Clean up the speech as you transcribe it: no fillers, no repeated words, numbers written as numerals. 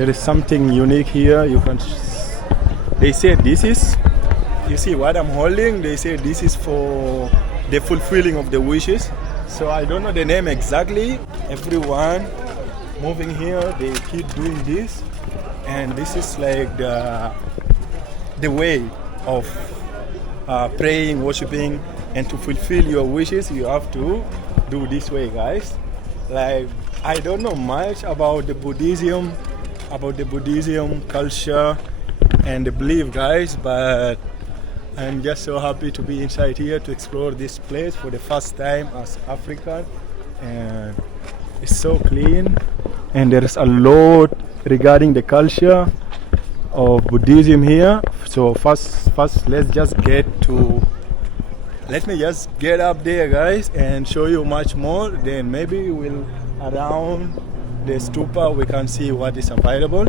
There is something unique here. They say this is, you see what I'm holding, they say this is for the fulfilling of the wishes. So I don't know the name exactly. Everyone moving here, they keep doing this, and this is like the way of praying, worshiping, and to fulfill your wishes, you have to do this way, guys. Like, I don't know much about the Buddhism culture and the belief, guys, but I'm just so happy to be inside here to explore this place for the first time as African. And it's so clean, and there is a lot regarding the culture of Buddhism here. So first let me just get up there, guys, and show you much more. Then maybe we'll around the stupa we can see what is available.